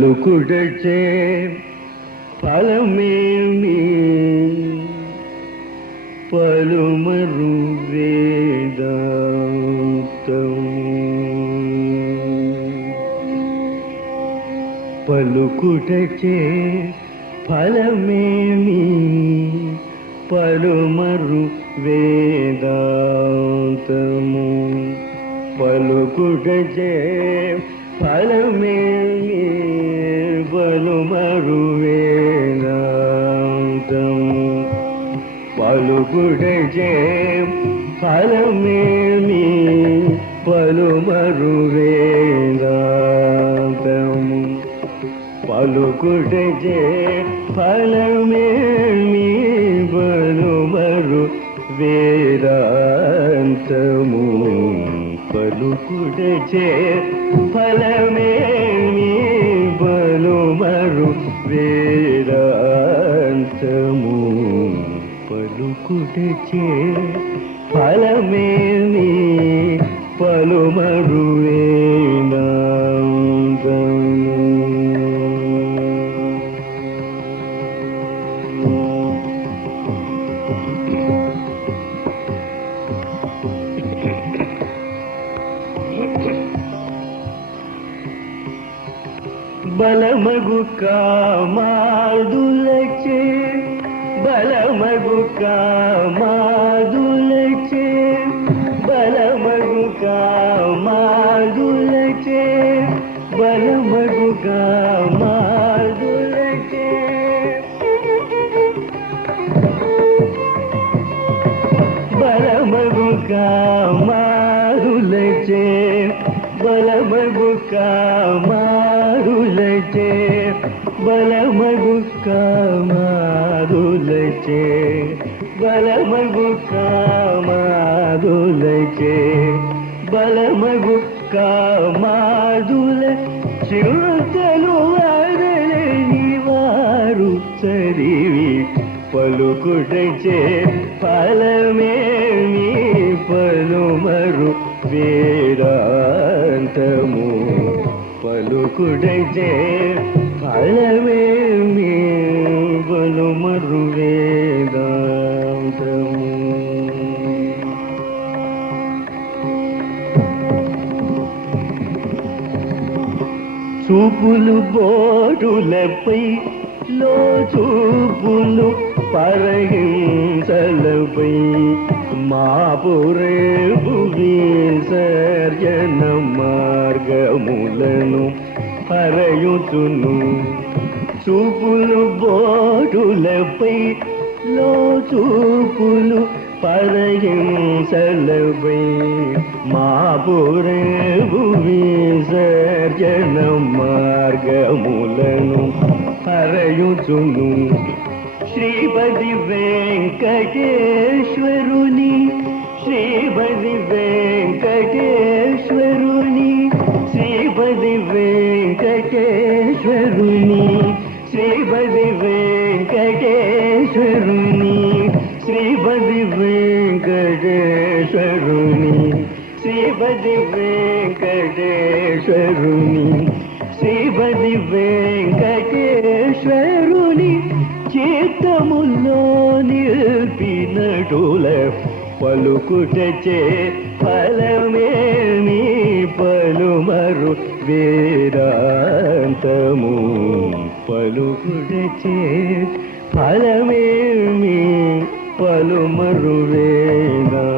లుకుడచే ఫలమేమి పలుమరు వేదాంతం పలుకుటచే ఫలమేమి పలుమరు వేదాంతము పలుకుటచే ఫలమేమి పలుమరు వేదాంతము పలుకుటచే ఫలమేమి పలుమరు వేదాంతము పలుకుటచే ఫలమేమి పలుమరు వేదాంతము పలుకుటచే ఫలమేమి పలుమరు వేదాంతము పలుకుటచే ఫలమేమి పలుమరు వేదాంతము బలమగు కామాదులచే బలమగు కామాదులచే బలమగు కామాదులచే బలమగు కామాదులచే బలమగు కామాదులచే బలమగు కామాదులచే బలమగు కామాదులచే బలమగు కామాదులచే బలమగు కామాదుల చిరుతలు వారని వారు చదివి పలుకుటచే ఫలమేమి పలుమరు వేదాంతము పలుకుటచే ఫలమేమి పలుమరు వేదాంతము చూపులు బోటులపై లో చూపులు పరహింసలపై మాపురేపు విసర్జన మార్గములను హరయుచును చూపులు బోటులపై లో చూపులు పరహింసలపై మాపురేపు విసర్జన మార్గములను హరయుచును శ్రీపతి వెంకటేశ్వరుని శ్రీపతి వెంకటేశ్వరుని శ్రీపతి వెంకటేశ్వరుని శ్రీపతి వెంకటేశ్వరుని శ్రీపతి వెంకటేశ్వరుని శ్రీపతి వెంకటేశ్వరుని శ్రీపతి వెంకటేశ్వరుని చిత్తములో నిలిపినటుల పలుకుటచే ఫలమేమి పలుమరు వేదాంతము పలుకుటచే ఫలమేమి పలుమరు వేదాంతము